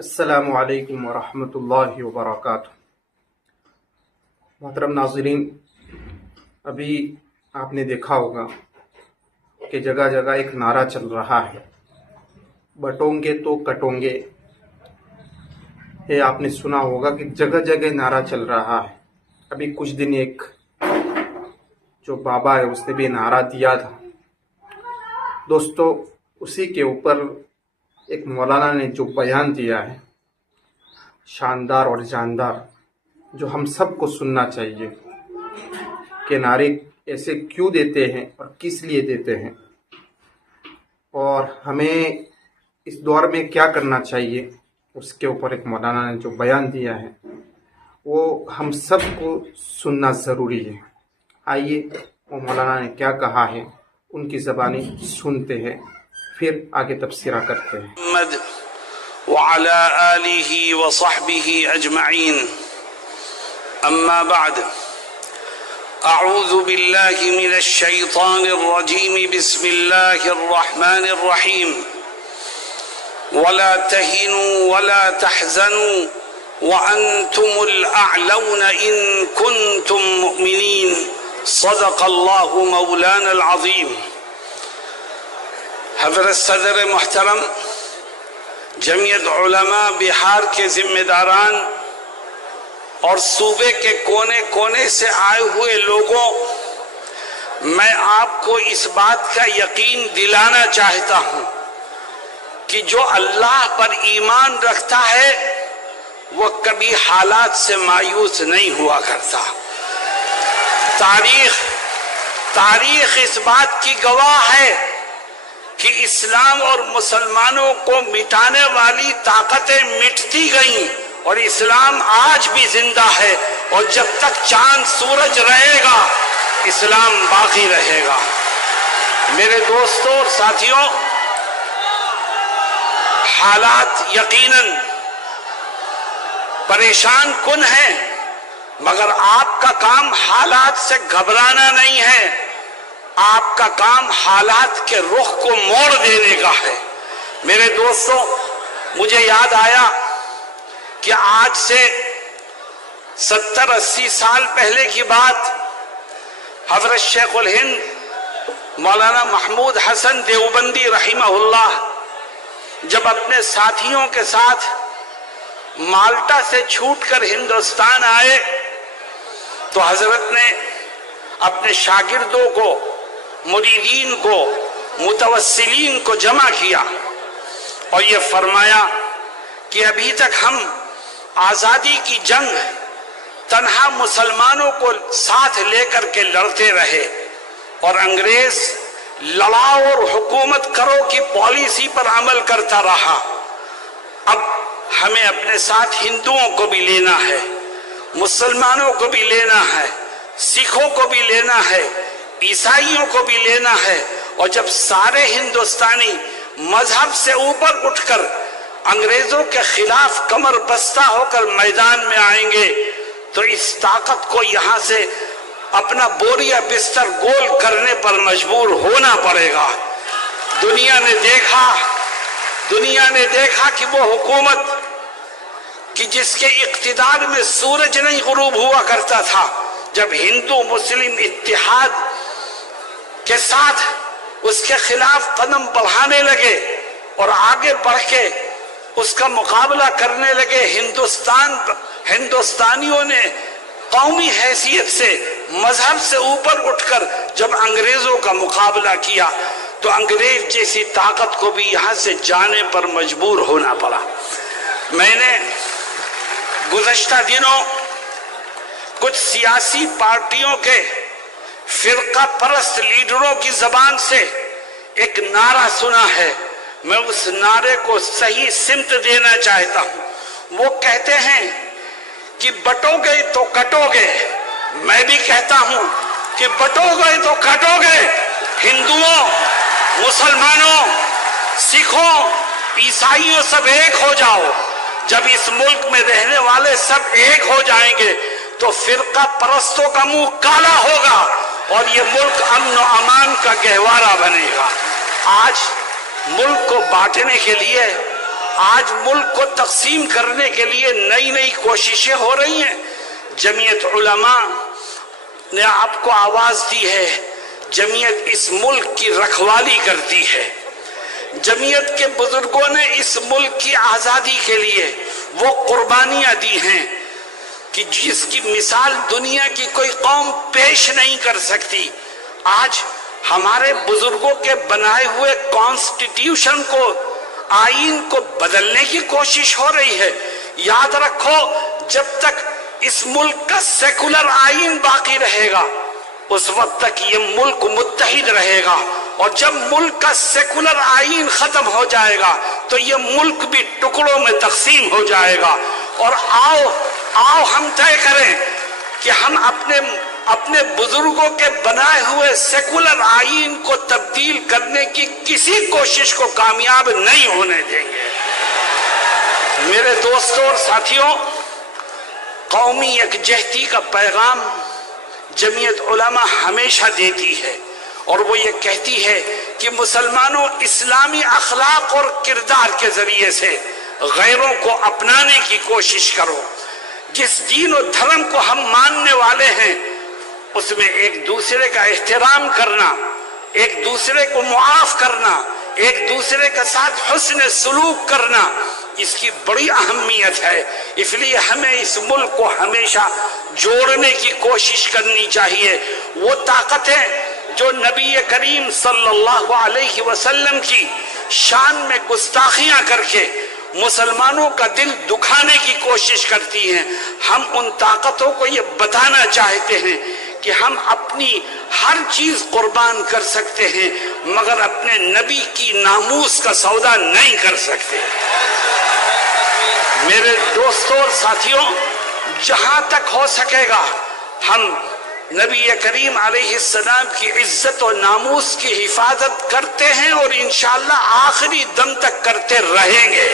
السلام علیکم ورحمۃ اللہ وبرکاتہ۔ محترم ناظرین، ابھی آپ نے دیکھا ہوگا کہ جگہ جگہ ایک نعرہ چل رہا ہے، بٹوں گے تو کٹوں گے۔ یہ آپ نے سنا ہوگا کہ جگہ جگہ نعرہ چل رہا ہے۔ ابھی کچھ دن ایک جو بابا ہے اس نے بھی نعرہ دیا تھا۔ دوستو، اسی کے اوپر ایک مولانا نے جو بیان دیا ہے، شاندار اور جاندار، جو ہم سب کو سننا چاہیے کہ نعرے ایسے کیوں دیتے ہیں اور کس لیے دیتے ہیں، اور ہمیں اس دور میں کیا کرنا چاہیے، اس کے اوپر ایک مولانا نے جو بیان دیا ہے وہ ہم سب کو سننا ضروری ہے۔ آئیے وہ مولانا نے کیا کہا ہے ان کی زبانی سنتے ہیں، پھر آگے تبصرہ کرتے ہیں۔ محمد وعلى آله وصحبه أجمعين، أما بعد، أعوذ بالله من الشيطان الرجيم، بسم الله الرحمن الرحيم، ولا تهنوا ولا تحزنوا وأنتم الأعلون إن كنتم مؤمنين، صدق الله مولانا العظيم۔ حضرت صدر محترم، جمعیت علماء بہار کے ذمہ داران اور صوبے کے کونے کونے سے آئے ہوئے لوگوں، میں آپ کو اس بات کا یقین دلانا چاہتا ہوں کہ جو اللہ پر ایمان رکھتا ہے وہ کبھی حالات سے مایوس نہیں ہوا کرتا۔ تاریخ اس بات کی گواہ ہے کہ اسلام اور مسلمانوں کو مٹانے والی طاقتیں مٹتی گئیں، اور اسلام آج بھی زندہ ہے، اور جب تک چاند سورج رہے گا اسلام باقی رہے گا۔ میرے دوستوں اور ساتھیوں، حالات یقیناً پریشان کن ہیں، مگر آپ کا کام حالات سے گھبرانا نہیں ہے، آپ کا کام حالات کے رخ کو موڑ دینے کا ہے۔ میرے دوستو، مجھے یاد آیا کہ آج سے 70-80 سال پہلے کی بات، حضرت شیخ الہند مولانا محمود حسن دیوبندی رحمہ اللہ جب اپنے ساتھیوں کے ساتھ مالٹا سے چھوٹ کر ہندوستان آئے تو حضرت نے اپنے شاگردوں کو، مریدین کو، متوسلین کو جمع کیا اور یہ فرمایا کہ ابھی تک ہم آزادی کی جنگ تنہا مسلمانوں کو ساتھ لے کر کے لڑتے رہے، اور انگریز لڑاؤ اور حکومت کرو کی پالیسی پر عمل کرتا رہا۔ اب ہمیں اپنے ساتھ ہندوؤں کو بھی لینا ہے، مسلمانوں کو بھی لینا ہے، سکھوں کو بھی لینا ہے، عیسائیوں کو بھی لینا ہے، اور جب سارے ہندوستانی مذہب سے اوپر اٹھ کر انگریزوں کے خلاف کمر بستہ ہو کر میدان میں آئیں گے تو اس طاقت کو یہاں سے اپنا بوریا بستر گول کرنے پر مجبور ہونا پڑے گا۔ دنیا نے دیکھا کہ وہ حکومت کہ جس کے اقتدار میں سورج نہیں غروب ہوا کرتا تھا، جب ہندو مسلم اتحاد کے ساتھ اس کے خلاف قدم بڑھانے لگے اور آگے بڑھ کے اس کا مقابلہ کرنے لگے، ہندوستانیوں نے قومی حیثیت سے، مذہب سے اوپر اٹھ کر جب انگریزوں کا مقابلہ کیا تو انگریز جیسی طاقت کو بھی یہاں سے جانے پر مجبور ہونا پڑا۔ میں نے گزشتہ دنوں کچھ سیاسی پارٹیوں کے فرقہ پرست لیڈروں کی زبان سے ایک نعرہ سنا ہے، میں اس نعرے کو صحیح سمت دینا چاہتا ہوں۔ وہ کہتے ہیں کہ بٹو گے تو کٹو گے، میں بھی کہتا ہوں کہ بٹو گے تو کٹو گے۔ ہندوؤں، مسلمانوں، سکھوں، عیسائیوں سب ایک ہو جاؤ۔ جب اس ملک میں رہنے والے سب ایک ہو جائیں گے تو فرقہ پرستوں کا منہ کالا ہوگا اور یہ ملک امن و امان کا گہوارہ بنے گا۔ آج ملک کو بانٹنے کے لیے، آج ملک کو تقسیم کرنے کے لیے نئی نئی کوششیں ہو رہی ہیں. جمعیت علماء نے آپ کو آواز دی ہے. جمعیت اس ملک کی رکھوالی کرتی ہے. جمعیت کے بزرگوں نے اس ملک کی آزادی کے لیے وہ قربانیاں دی ہیں کہ جس کی مثال دنیا کی کوئی قوم پیش نہیں کر سکتی. آج ہمارے بزرگوں کے بنائے ہوئے کانسٹیٹیوشن کو، آئین کو بدلنے کی کوشش ہو رہی ہے. یاد رکھو، جب تک اس ملک کا سیکولر آئین باقی رہے گا اس وقت تک یہ ملک متحد رہے گا، اور جب ملک کا سیکولر آئین ختم ہو جائے گا تو یہ ملک بھی ٹکڑوں میں تقسیم ہو جائے گا. اور آؤ ہم طے کریں کہ ہم اپنے بزرگوں کے بنائے ہوئے سیکولر آئین کو تبدیل کرنے کی کسی کوشش کو کامیاب نہیں ہونے دیں گے. میرے دوستوں اور ساتھیوں، قومی یکجہتی کا پیغام جمعیت علماء ہمیشہ دیتی ہے، اور وہ یہ کہتی ہے کہ مسلمانوں اسلامی اخلاق اور کردار کے ذریعے سے غیروں کو اپنانے کی کوشش کرو. جس دین و دھرم کو ہم ماننے والے ہیں اس میں ایک دوسرے کا احترام کرنا، ایک دوسرے کو معاف کرنا، ایک دوسرے کے ساتھ حسن سلوک کرنا، اس کی بڑی اہمیت ہے. اس لیے ہمیں اس ملک کو ہمیشہ جوڑنے کی کوشش کرنی چاہیے. وہ طاقتیں جو نبی کریم صلی اللہ علیہ وسلم کی شان میں گستاخیاں کر کے مسلمانوں کا دل دکھانے کی کوشش کرتی ہیں، ہم ان طاقتوں کو یہ بتانا چاہتے ہیں کہ ہم اپنی ہر چیز قربان کر سکتے ہیں مگر اپنے نبی کی ناموس کا سودا نہیں کر سکتے. میرے دوستوں اور ساتھیوں، جہاں تک ہو سکے گا ہم نبی کریم علیہ السلام کی عزت و ناموس کی حفاظت کرتے ہیں اور انشاءاللہ آخری دم تک کرتے رہیں گے.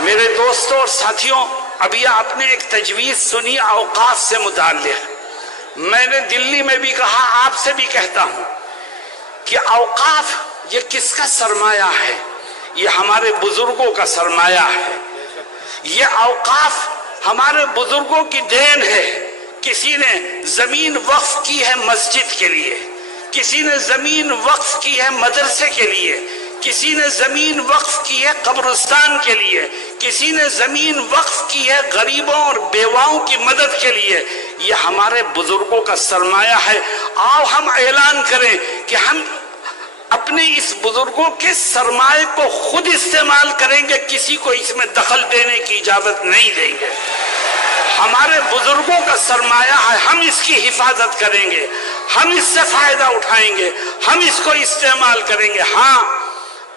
میرے دوستوں اور ساتھیوں، ابھی آپ نے ایک تجویز سنی اوقاف سے متعلق. میں نے دلی میں بھی کہا، آپ سے بھی کہتا ہوں کہ اوقاف یہ کس کا سرمایہ ہے؟ یہ ہمارے بزرگوں کا سرمایہ ہے. یہ اوقاف ہمارے بزرگوں کی دین ہے. کسی نے زمین وقف کی ہے مسجد کے لیے، کسی نے زمین وقف کی ہے مدرسے کے لیے، کسی نے زمین وقف کی ہے قبرستان کے لیے، کسی نے زمین وقف کی ہے غریبوں اور بیواؤں کی مدد کے لیے. یہ ہمارے بزرگوں کا سرمایہ ہے. آؤ ہم اعلان کریں کہ ہم اپنے اس بزرگوں کے سرمایہ کو خود استعمال کریں گے، کسی کو اس میں دخل دینے کی اجازت نہیں دیں گے. ہمارے بزرگوں کا سرمایہ ہے، ہم اس کی حفاظت کریں گے، ہم اس سے فائدہ اٹھائیں گے، ہم اس کو استعمال کریں گے. ہاں،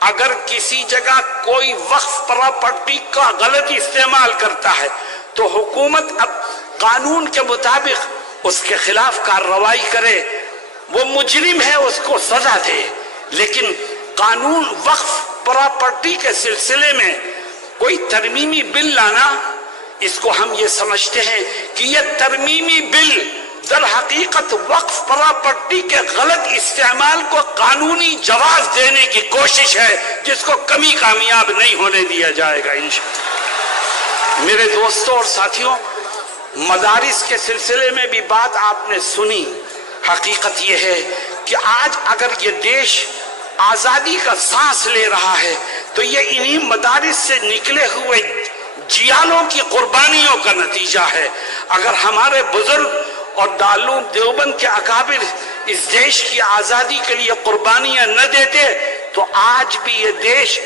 اگر کسی جگہ کوئی وقف پراپرٹی کا غلط استعمال کرتا ہے تو حکومت اب قانون کے مطابق اس کے خلاف کارروائی کرے. وہ مجرم ہے، اس کو سزا دے. لیکن قانون وقف پراپرٹی کے سلسلے میں کوئی ترمیمی بل لانا، اس کو ہم یہ سمجھتے ہیں کہ یہ ترمیمی بل در حقیقت وقف پراپرٹی کے غلط استعمال کو قانونی جواز دینے کی کوشش ہے، جس کو کبھی کامیاب نہیں ہونے دیا جائے گا انشاءاللہ. میرے دوستوں اور ساتھیوں، مدارس کے سلسلے میں بھی بات آپ نے سنی. حقیقت یہ ہے کہ آج اگر یہ دیش آزادی کا سانس لے رہا ہے تو یہ انہی مدارس سے نکلے ہوئے جیالوں کی قربانیوں کا نتیجہ ہے. اگر ہمارے بزرگ اور دارالعلوم دیوبند کے اکابر اس دیش کی آزادی کے لیے قربانیاں نہ دیتے تو آج بھی یہ دیش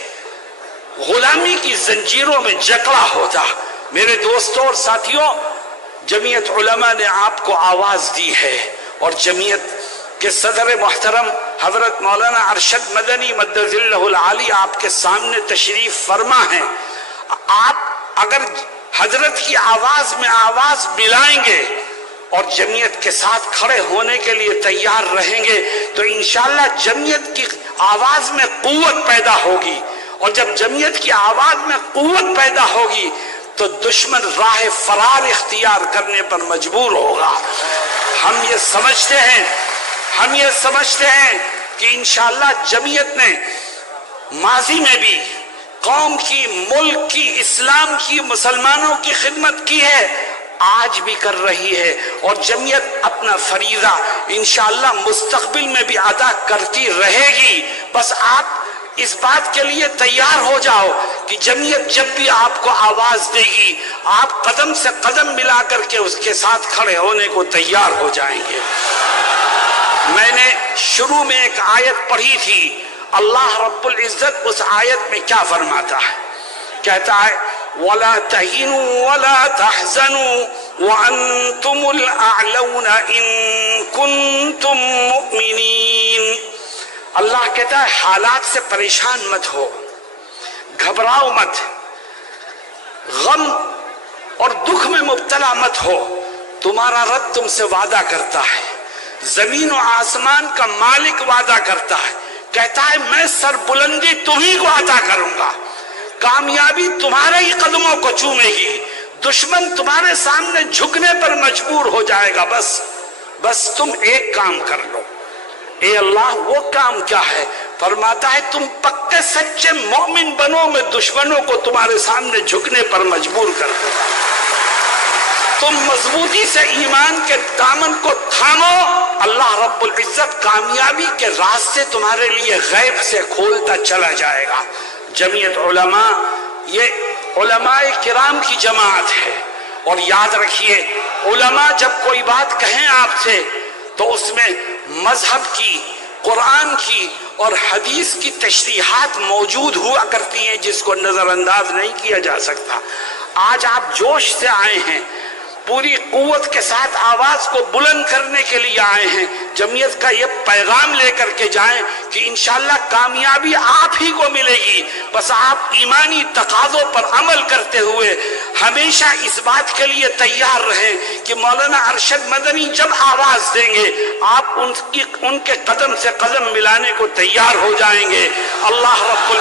غلامی کی زنجیروں میں جکڑا ہوتا. میرے دوستوں اور ساتھیوں، جمعیت علماء نے آپ کو آواز دی ہے، اور جمعیت کے صدر محترم حضرت مولانا ارشد مدنی مدد ذلہ العالی آپ کے سامنے تشریف فرما ہیں. آپ اگر حضرت کی آواز میں آواز ملائیں گے اور جمعیت کے ساتھ کھڑے ہونے کے لیے تیار رہیں گے تو انشاءاللہ جمعیت کی آواز میں قوت پیدا ہوگی، اور جب جمعیت کی آواز میں قوت پیدا ہوگی تو دشمن راہ فرار اختیار کرنے پر مجبور ہوگا. ہم یہ سمجھتے ہیں کہ انشاءاللہ جمعیت نے ماضی میں بھی قوم کی، ملک کی، اسلام کی، مسلمانوں کی خدمت کی ہے، آج بھی کر رہی ہے، اور جمعیت اپنا فریضہ انشاءاللہ مستقبل میں بھی ادا کرتی رہے گی۔ بس آپ اس بات کے لیے تیار ہو جاؤ کہ جمعیت جب بھی آپ کو آواز دے گی آپ قدم سے قدم ملا کر کے اس کے ساتھ کھڑے ہونے کو تیار ہو جائیں گے۔ میں نے شروع میں ایک آیت پڑھی تھی، اللہ رب العزت اس آیت میں کیا فرماتا ہے؟ کہتا ہے وَلَا تَهِنُوا وَلَا تَحْزَنُوا وَأَنْتُمُ الْأَعْلَوْنَ إِن كُنتُم مُؤْمِنِينَ۔ اللہ کہتا ہے حالات سے پریشان مت ہو، گھبراؤ مت، غم اور دکھ میں مبتلا مت ہو، تمہارا رب تم سے وعدہ کرتا ہے، زمین و آسمان کا مالک وعدہ کرتا ہے، کہتا ہے میں سر بلندی تمہیں کو عطا کروں گا، کامیابی تمہارے ہی قدموں کو چومے گی، دشمن تمہارے سامنے جھکنے پر مجبور ہو جائے گا، بس تم ایک کام کر لو۔ اے اللہ وہ کام کیا ہے؟ فرماتا ہے تم پکے سچے مومن بنو، میں دشمنوں کو تمہارے سامنے جھکنے پر مجبور کر دوں گا۔ تم مضبوطی سے ایمان کے دامن کو تھامو، اللہ رب العزت کامیابی کے راستے تمہارے لیے غیب سے کھولتا چلا جائے گا۔ جمعیت علماء یہ علماء کرام کی جماعت ہے، اور یاد رکھیے علماء جب کوئی بات کہیں آپ سے تو اس میں مذہب کی، قرآن کی اور حدیث کی تشریحات موجود ہوا کرتی ہیں جس کو نظر انداز نہیں کیا جا سکتا۔ آج آپ جوش سے آئے ہیں، پوری قوت کے ساتھ آواز کو بلند کرنے کے لیے آئے ہیں، جمعیت کا یہ پیغام لے کر کے جائیں کہ انشاءاللہ کامیابی آپ ہی کو ملے گی، بس آپ ایمانی تقاضوں پر عمل کرتے ہوئے ہمیشہ اس بات کے لیے تیار رہیں کہ مولانا ارشد مدنی جب آواز دیں گے آپ ان کے قدم سے قدم ملانے کو تیار ہو جائیں گے۔ اللہ رب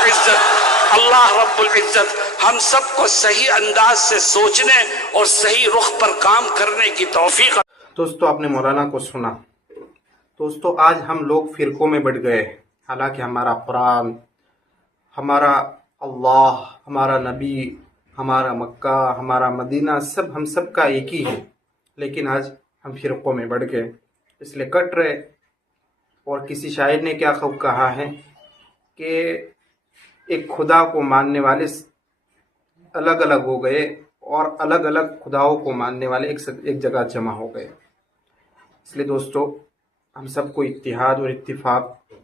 العزت ہم سب کو صحیح انداز سے سوچنے اور صحیح رخ پر کام کرنے کی توفیق۔ دوستو آپ نے مولانا کو سنا۔ دوستو آج ہم لوگ فرقوں میں بٹ گئے، حالانکہ ہمارا قرآن، ہمارا اللہ، ہمارا نبی، ہمارا مکہ، ہمارا مدینہ ہم سب کا ایک ہی ہے، لیکن آج ہم فرقوں میں بٹ گئے، اس لیے کٹ رہے۔ اور کسی شاعر نے کیا خوب کہا ہے کہ ایک خدا کو ماننے والے الگ الگ ہو گئے اور الگ الگ خداؤں کو ماننے والے ایک جگہ جمع ہو گئے۔ اس لیے دوستو ہم سب کو اتحاد اور اتفاق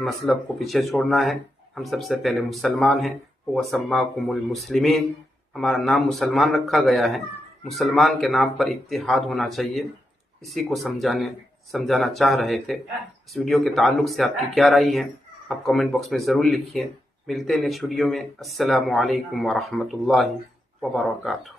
مسلک کو پیچھے چھوڑنا ہے۔ ہم سب سے پہلے مسلمان ہیں، وَسَمَّاكُمُ الْمُسْلِمِينَ، ہمارا نام مسلمان رکھا گیا ہے، مسلمان کے نام پر اتحاد ہونا چاہیے، اسی کو سمجھانا چاہ رہے تھے۔ اس ویڈیو کے تعلق سے آپ کی کیا رائے ہے آپ کمنٹ باکس میں ضرور لکھیے۔ ملتے ہیں نیکسٹ ویڈیو میں۔ السلام علیکم ورحمۃ اللہ وبرکاتہ۔